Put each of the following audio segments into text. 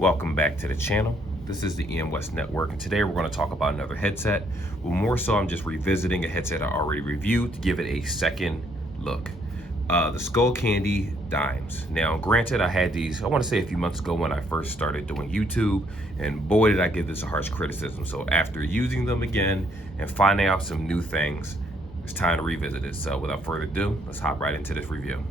Welcome back to the channel. This is the EM West Network, and today we're going to talk about another headset. Well, more so I'm just revisiting a headset I already reviewed to give it a second look. The Skullcandy Dimes. Now, granted, I had these, I want to say a few months ago when I first started doing YouTube, and boy did I give this a harsh criticism. So after using them again and finding out some new things, it's time to revisit it. So without further ado, let's hop right into this review.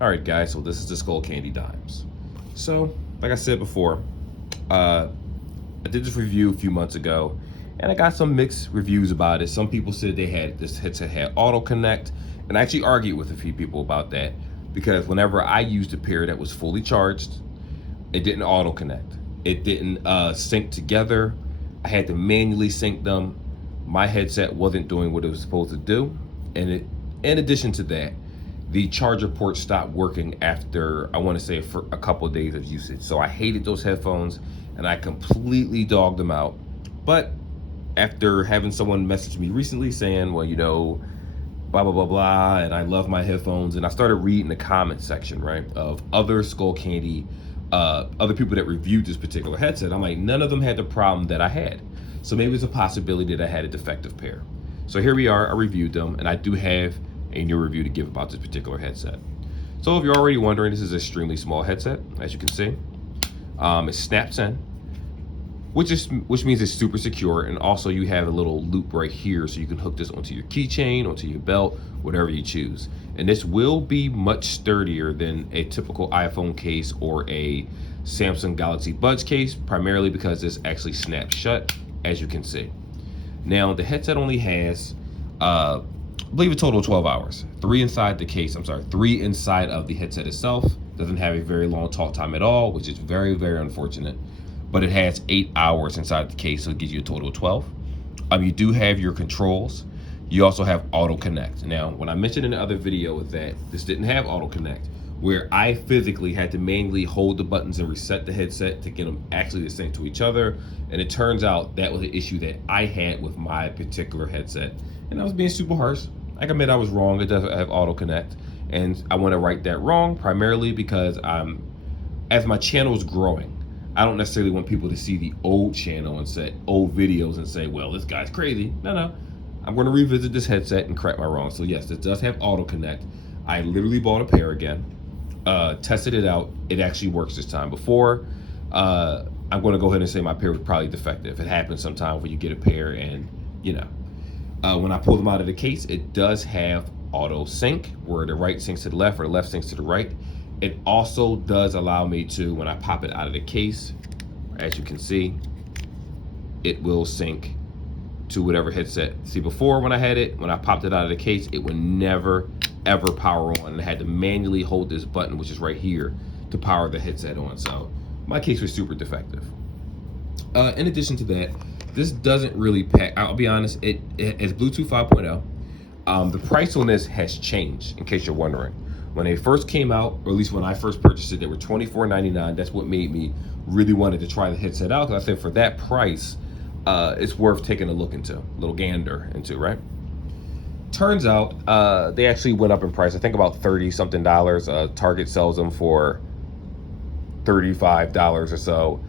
All right, guys, so this is the Skullcandy Dimes. So, like I said before, I did this review a few months ago, and I got some mixed reviews about it. Some people said this headset had auto connect, and I actually argued with a few people about that because whenever I used a pair that was fully charged, it didn't auto connect. It didn't sync together. I had to manually sync them. My headset wasn't doing what it was supposed to do, and in addition to that, the charger port stopped working after, I want to say, for a couple of days of usage. So I hated those headphones and I completely dogged them out. But after having someone message me recently saying, well, you know, blah, blah, blah, blah, and I love my headphones, and I started reading the comment section, right, of other Skullcandy, other people that reviewed this particular headset. I'm like, none of them had the problem that I had. So maybe it's a possibility that I had a defective pair. So here we are, I reviewed them, and I do have a new review to give about this particular headset. So if you're already wondering, this is an extremely small headset, as you can see. It snaps in, which means it's super secure, and also you have a little loop right here so you can hook this onto your keychain, onto your belt, whatever you choose. And this will be much sturdier than a typical iPhone case or a Samsung Galaxy Buds case, primarily because this actually snaps shut, as you can see. Now the headset only has I believe a total of 12 hours. 3 inside the case, 3 inside of the headset itself. Doesn't have a very long talk time at all, which is very, very unfortunate. But it has 8 hours inside the case, so it gives you a total of 12. You do have your controls. You also have auto connect. Now, when I mentioned in the other video that this didn't have auto connect, where I physically had to manually hold the buttons and reset the headset to get them actually to sync to each other. And it turns out that was an issue that I had with my particular headset. And I was being super harsh. I admit I was wrong. It doesn't have auto connect, and I want to right that wrong primarily because as my channel is growing, I don't necessarily want people to see the old channel and say old videos and say, well, this guy's crazy. No, I'm going to revisit this headset and correct my wrong. So yes, this does have auto connect. I literally bought a pair again, tested it out. It actually works this time. Before, I'm going to go ahead and say my pair was probably defective. It happens sometimes when you get a pair and you know. When I pull them out of the case, it does have auto sync, where the right syncs to the left or the left syncs to the right. It also does allow me to, when I pop it out of the case, as you can see, it will sync to whatever headset. See, before when I popped it out of the case, it would never, ever power on. And I had to manually hold this button, which is right here, to power the headset on. So my case was super defective. In addition to that, this doesn't really pack. I'll be honest, it has Bluetooth 5.0. The price on this has changed, in case you're wondering. When they first came out, or at least when I first purchased it, they were $24.99. That's what made me really wanted to try the headset out, because I said for that price, it's worth taking a look into, a little gander into, right? Turns out they actually went up in price. I think about $30-something. Target sells them for $35 or so.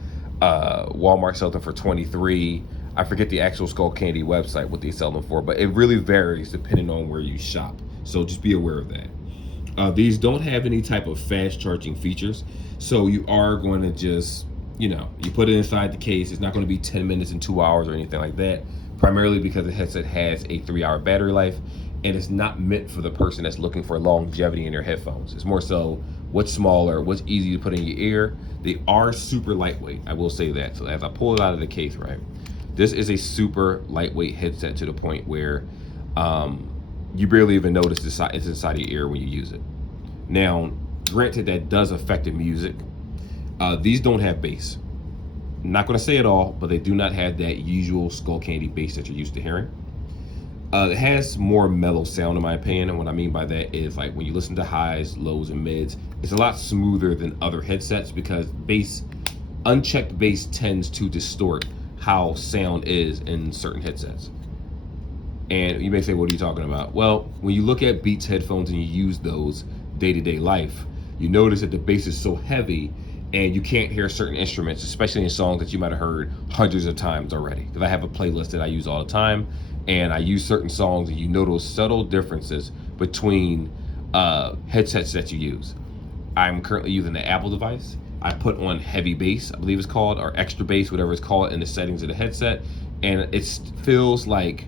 Walmart sells them for $23. I forget the actual Skullcandy website what they sell them for, but it really varies depending on where you shop. So just be aware of that. These don't have any type of fast charging features, so you are going to just, you put it inside the case. It's not going to be 10 minutes and 2 hours or anything like that, primarily because the headset has a 3-hour battery life, and it's not meant for the person that's looking for longevity in their headphones. It's more so what's smaller, what's easy to put in your ear. They are super lightweight, I will say that. So as I pull it out of the case, right, this is a super lightweight headset to the point where you barely even notice it's inside of your ear when you use it. Now, granted, that does affect the music. These don't have bass. I'm not going to say it all, but they do not have that usual Skullcandy bass that you're used to hearing. It has more mellow sound, in my opinion, and what I mean by that is, like, when you listen to highs, lows, and mids, it's a lot smoother than other headsets because unchecked bass tends to distort how sound is in certain headsets. And you may say, what are you talking about? Well, when you look at Beats headphones and you use those day-to-day life, you notice that the bass is so heavy and you can't hear certain instruments, especially in songs that you might have heard hundreds of times already. Because I have a playlist that I use all the time, and I use certain songs, and you know those subtle differences between headsets that you use. I'm currently using the Apple device. I put on heavy bass, I believe it's called, or extra bass, whatever it's called, in the settings of the headset, and it feels like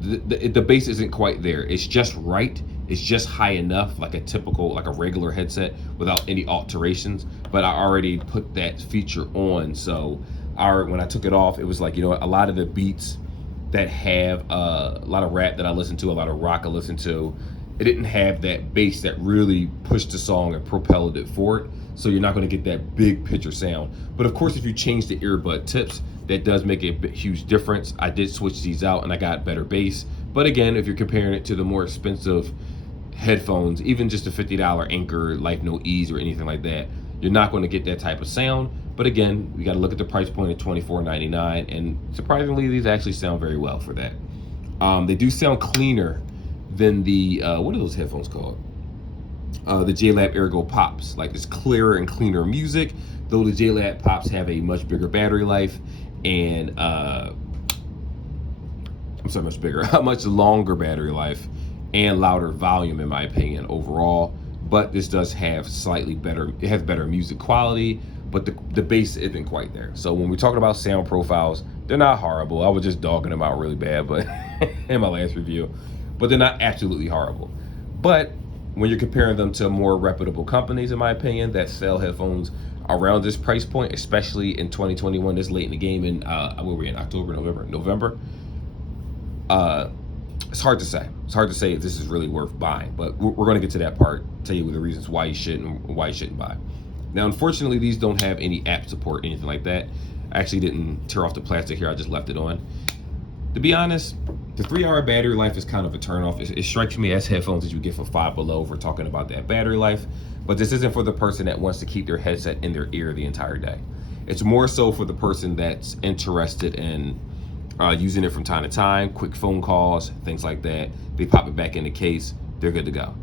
the bass isn't quite there. It's just right. It's just high enough, like a typical, like a regular headset, without any alterations. But I already put that feature on, so when I took it off, it was like, you know, a lot of the beats that have a lot of rap that I listen to, a lot of rock I listen to, it didn't have that bass that really pushed the song and propelled it forward. So you're not going to get that big picture sound. But of course, if you change the earbud tips, that does make a huge difference. I did switch these out and I got better bass. But again, if you're comparing it to the more expensive headphones, even just a $50 Anchor, Life No Ease or anything like that, you're not going to get that type of sound. But again, we got to look at the price point at $24.99, and surprisingly, these actually sound very well for that. They do sound cleaner than the what are those headphones called? The JLab Ergo Pops. Like, it's clearer and cleaner music, though the JLab Pops have a much bigger battery life and I'm sorry, much bigger, a much longer battery life and louder volume, in my opinion, overall. But this does have slightly better, it has better music quality, but the bass isn't quite there. So when we're talking about sound profiles, they're not horrible. I was just dogging them out really bad, but in my last review, but they're not absolutely horrible. But when you're comparing them to more reputable companies, in my opinion, that sell headphones around this price point, especially in 2021, this late in the game, in where we're in October, November, it's hard to say. It's hard to say if this is really worth buying, but we're going to get to that part, tell you the reasons why you shouldn't and why you shouldn't buy. Now, unfortunately, these don't have any app support, anything like that. I actually didn't tear off the plastic here. I just left it on. To be honest, the 3-hour battery life is kind of a turnoff. It strikes me as headphones that you get for $5 below if we're talking about that battery life. But this isn't for the person that wants to keep their headset in their ear the entire day. It's more so for the person that's interested in using it from time to time, quick phone calls, things like that. They pop it back in the case, they're good to go.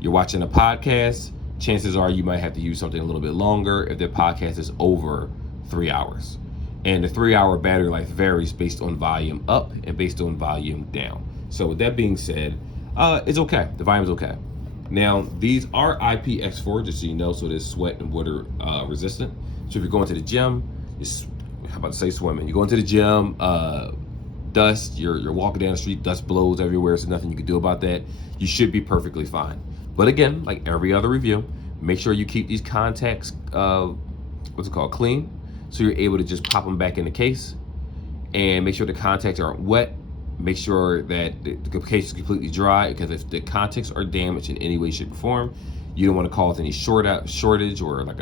You're watching a podcast, chances are you might have to use something a little bit longer if the podcast is over 3 hours. And the 3-hour battery life varies based on volume up and based on volume down. So with that being said, it's okay. The volume's okay. Now, these are IPX4, just so you know, so it is sweat and water resistant. So if you're going to the gym, how about to say swimming? You're going to the gym, dust, you're walking down the street, dust blows everywhere, so nothing you can do about that. You should be perfectly fine. But again, like every other review, make sure you keep these contacts, clean, so you're able to just pop them back in the case, and make sure the contacts aren't wet. Make sure that the case is completely dry, because if the contacts are damaged in any way, shape, or form, you don't want to cause any shortage, or like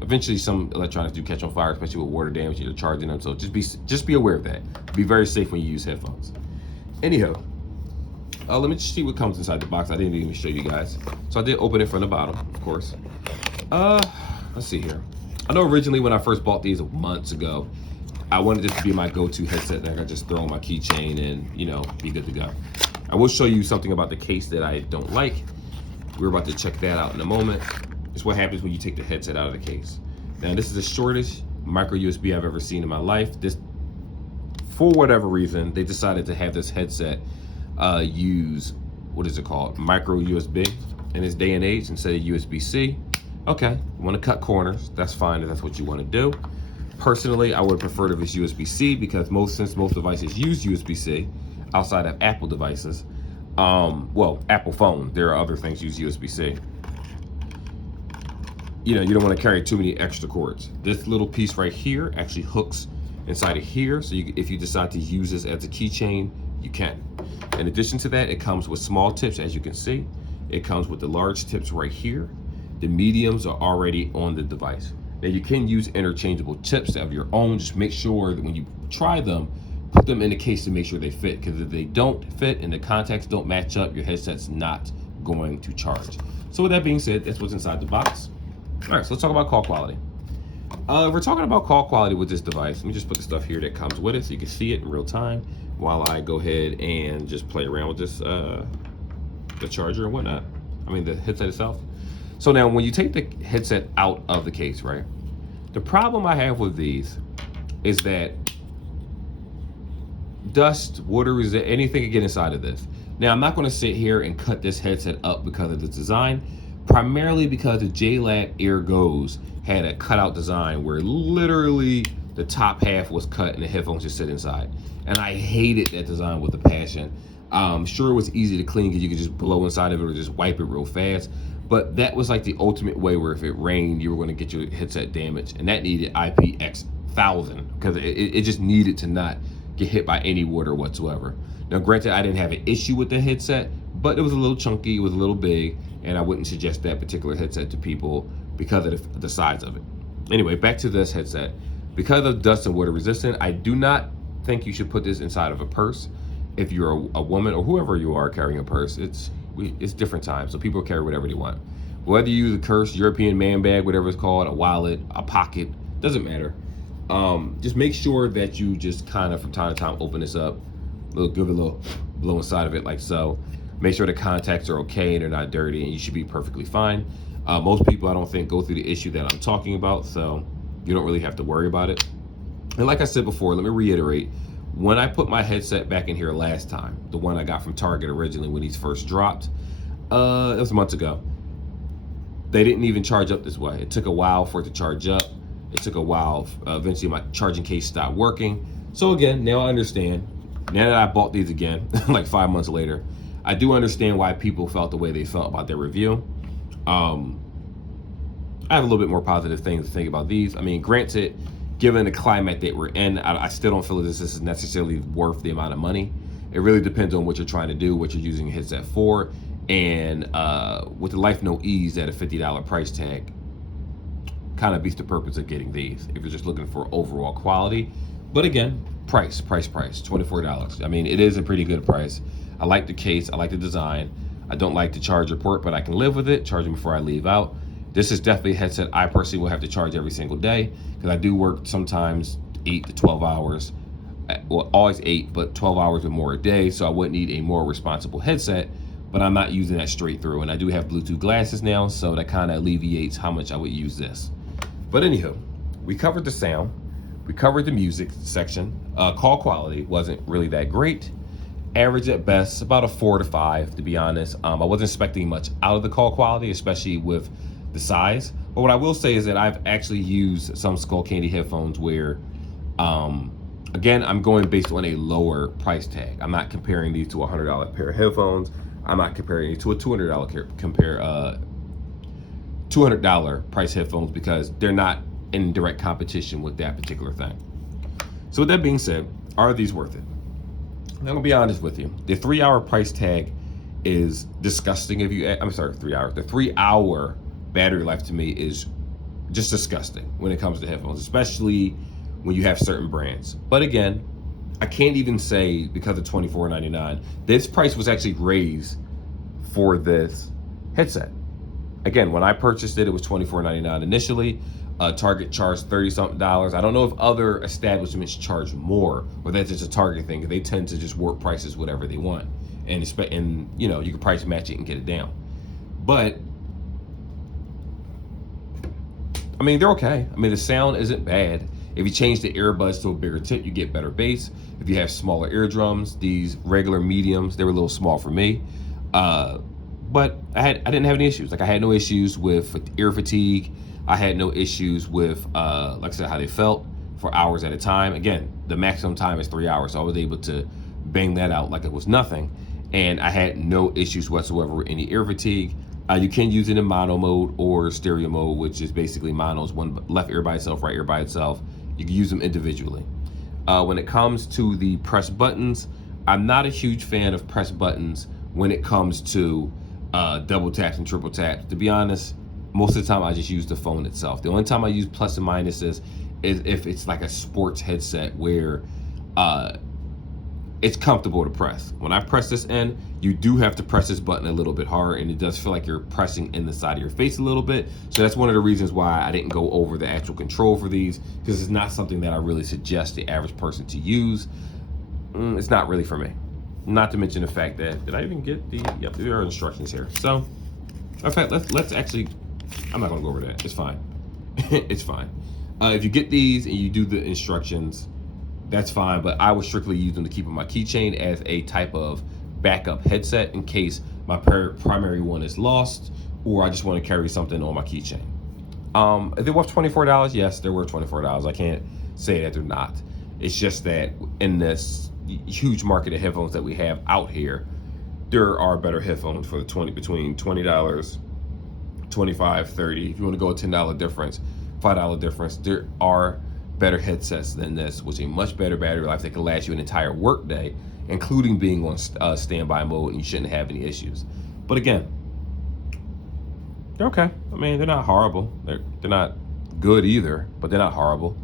eventually some electronics do catch on fire, especially with water damage. You're charging them, so just be aware of that. Be very safe when you use headphones. Anyhow, let me just see what comes inside the box. I didn't even show you guys, so I did open it from the bottom, of course. Let's see here. I know originally when I first bought these months ago, I wanted this to be my go-to headset that I could just throw on my keychain and, you know, be good to go. I will show you something about the case that I don't like. We're about to check that out in a moment. It's what happens when you take the headset out of the case. Now, this is the shortest micro USB I've ever seen in my life. This, for whatever reason, they decided to have this headset use, what is it called? Micro USB in this day and age instead of USB-C. Okay, you want to cut corners, that's fine if that's what you want to do. Personally, I would prefer if it's USB-C, because since most devices use USB-C outside of Apple devices, well, Apple phone, there are other things use USB-C. You know, you don't want to carry too many extra cords. This little piece right here actually hooks inside of here, so if you decide to use this as a keychain, you can. In addition to that, it comes with small tips, as you can see. It comes with the large tips right here. The mediums are already on the device. Now, you can use interchangeable tips of your own. Just make sure that when you try them, put them in the case to make sure they fit, because if they don't fit and the contacts don't match up, your headset's not going to charge. So with that being said, that's what's inside the box. All right, so let's talk about call quality. We're talking about call quality with this device. Let me just put the stuff here that comes with it so you can see it in real time while I go ahead and just play around with this, the charger and whatnot. I mean, the headset itself. So now when you take the headset out of the case, right? The problem I have with these is that dust, water, anything can get inside of this. Now, I'm not going to sit here and cut this headset up because of the design, primarily because the JLab Ergos had a cutout design where literally the top half was cut and the headphones just sit inside. And I hated that design with a passion. Sure, it was easy to clean because you could just blow inside of it or just wipe it real fast. But that was like the ultimate way where if it rained, you were going to get your headset damaged. And that needed IPX 1000 because it just needed to not get hit by any water whatsoever. Now, granted, I didn't have an issue with the headset, but it was a little chunky, it was a little big, and I wouldn't suggest that particular headset to people because of the size of it. Anyway, back to this headset. Because of dust and water resistant, I do not think you should put this inside of a purse. If you're a woman or whoever you are carrying a purse, it's different times, so people carry whatever they want. Whether you use a cursed European man bag, whatever it's called, a wallet, a pocket, doesn't matter. Just make sure that you just kind of from time to time open this up, give it a little blow inside of it like so. Make sure the contacts are okay and they're not dirty, and you should be perfectly fine. Most people, I don't think, go through the issue that I'm talking about, so you don't really have to worry about it. And like I said before, let me reiterate, when I put my headset back in here last time, the one I got from Target originally when these first dropped, it was months ago, they didn't even charge up this way. It took a while for it to charge up. It took a while. Eventually, my charging case stopped working. So again, now I understand. Now that I bought these again, like 5 months later, I do understand why people felt the way they felt about their review. I have a little bit more positive things to think about these. I mean, granted, given the climate that we're in, I still don't feel that this is necessarily worth the amount of money. It really depends on what you're trying to do, what you're using a headset for, and with the Life No Ease at a $50 price tag, kind of beats the purpose of getting these if you're just looking for overall quality. But again, price, $24. I mean, it is a pretty good price. I like the case, I like the design. I don't like the charger port, but I can live with it, charging before I leave out. This is definitely a headset I personally will have to charge every single day because I do work sometimes 8 to 12 hours. Well, always 8, but 12 hours or more a day, so I would need a more responsible headset, but I'm not using that straight through. And I do have Bluetooth glasses now, so that kind of alleviates how much I would use this. But anywho, we covered the sound, we covered the music section. Call quality wasn't really that great. Average at best, about a 4 to 5, to be honest. I wasn't expecting much out of the call quality, especially with the size. But what I will say is that I've actually used some Skull Candy headphones where, again, I'm going based on a lower price tag. I'm not comparing these to a $100 pair of headphones. I'm not comparing it to a $200 price headphones because they're not in direct competition with that particular thing. So with that being said, are these worth it? I'm gonna be honest with you. The 3-hour price tag is disgusting. I'm sorry, 3 hours. The 3-hour battery life to me is just disgusting when it comes to headphones, especially when you have certain brands. But again, I can't even say because of $24.99, this price was actually raised for this headset. Again, when I purchased it, it was $24.99 initially. Target charged $30-something. I don't know if other establishments charge more, or that's just a Target thing. They tend to just work prices whatever they want, and you know, you can price match it and get it down. But I mean, they're okay. I mean, the sound isn't bad. If you change the earbuds to a bigger tip, you get better bass. If you have smaller eardrums, these regular mediums, they were a little small for me. But I didn't have any issues. Like I had no issues with ear fatigue. I had no issues with, like I said, how they felt for hours at a time. Again, the maximum time is 3 hours. So I was able to bang that out like it was nothing. And I had no issues whatsoever with any ear fatigue. You can use it in mono mode or stereo mode, which is basically mono's one left ear by itself, right ear by itself. You can use them individually. When it comes to the press buttons, I'm not a huge fan of press buttons when it comes to double taps and triple taps. To be honest, most of the time I just use the phone itself. The only time I use plus and minuses is if it's like a sports headset where it's comfortable to press. When I press this in, you do have to press this button a little bit harder, and it does feel like you're pressing in the side of your face a little bit. So that's one of the reasons why I didn't go over the actual control for these, because it's not something that I really suggest the average person to use. It's not really for me. Not to mention the fact that, did I even get the, yep, there are instructions here. So, in fact, let's actually, I'm not gonna go over that, it's fine. It's fine. If you get these and you do the instructions, that's fine, but I would strictly use them to keep on my keychain as a type of backup headset in case my primary one is lost or I just want to carry something on my keychain. If they're worth $24, yes, they're worth $24. I can't say that they're not. It's just that in this huge market of headphones that we have out here, there are better headphones for the between $20, $25, $30. If you want to go a $10 difference, $5 difference, there are better headsets than this, with a much better battery life that can last you an entire work day, including being on standby mode, and you shouldn't have any issues. But again, they're okay. I mean, they're not horrible. They're not good either, but they're not horrible.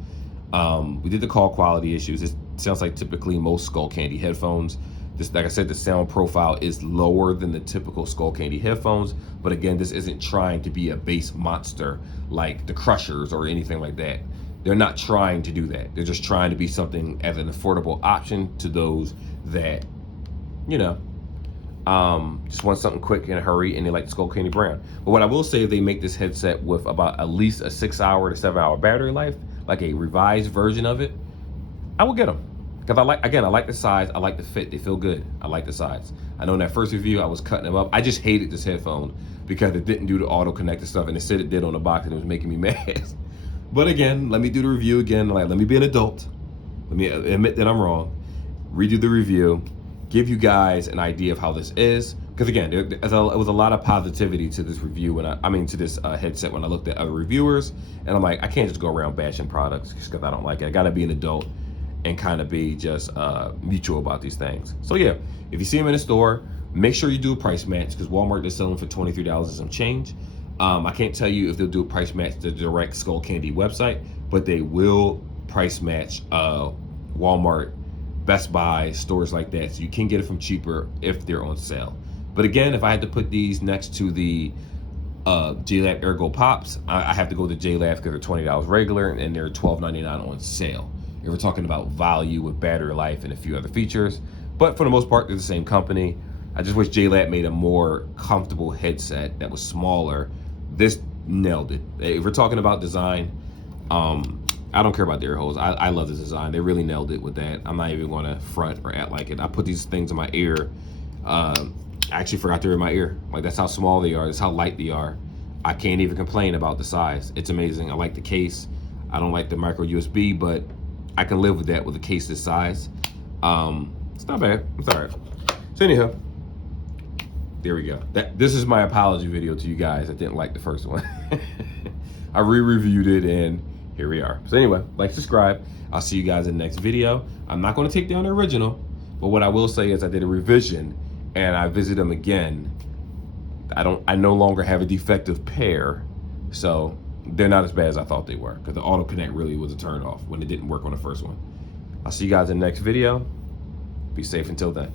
We did the call quality issues. It sounds like typically most Skull Candy headphones. This, like I said, the sound profile is lower than the typical Skull Candy headphones, but again, this isn't trying to be a bass monster like the Crushers or anything like that. They're not trying to do that. They're just trying to be something as an affordable option to those that, you know, just want something quick in a hurry and they like the Skull Candy brand. But what I will say, they make this headset with about at least a 6 hour to 7 hour battery life, like a revised version of it, I will get them. Because I like the size, I like the fit, they feel good. I like the size. I know in that first review, I was cutting them up. I just hated this headphone because it didn't do the auto connected stuff, and it said it did on the box, and it was making me mad. But again, let me do the review again. Like, let me be an adult. Let me admit that I'm wrong. Redo the review, give you guys an idea of how this is. Because again, it was a lot of positivity to this review when to this headset when I looked at other reviewers, and I'm like, I can't just go around bashing products just because I don't like it. I got to be an adult and kind of be just mutual about these things. So yeah, if you see them in the store, make sure you do a price match, because Walmart is selling for $23 and some change. I can't tell you if they'll do a price match to the direct Skull Candy website, but they will price match Walmart, Best Buy, stores like that, so you can get it from cheaper if they're on sale. But again, if I had to put these next to the JLab Ergo Pops, I have to go to JLab because they're $20 regular and they're $12.99 on sale. If we're talking about value with battery life and a few other features, but for the most part, they're the same company. I just wish JLab made a more comfortable headset that was smaller. This nailed it. If we're talking about design, I don't care about the ear holes. I love this design. They really nailed it with that. I'm not even gonna front or act like it. I put these things in my ear. I actually forgot they're in my ear. Like, that's how small they are. That's how light they are. I can't even complain about the size. It's amazing. I like the case. I don't like the micro USB, but I can live with that with a case this size. It's not bad. It's all right. So anyhow, there we go. This is my apology video to you guys that didn't like the first one. I re-reviewed it and here we are. So anyway, like, subscribe. I'll see you guys in the next video. I'm not going to take down the original, but what I will say is I did a revision and I visited them again. I no longer have a defective pair, so they're not as bad as I thought they were, because the auto connect really was a turn off when it didn't work on the first one. I'll see you guys in the next video. Be safe until then.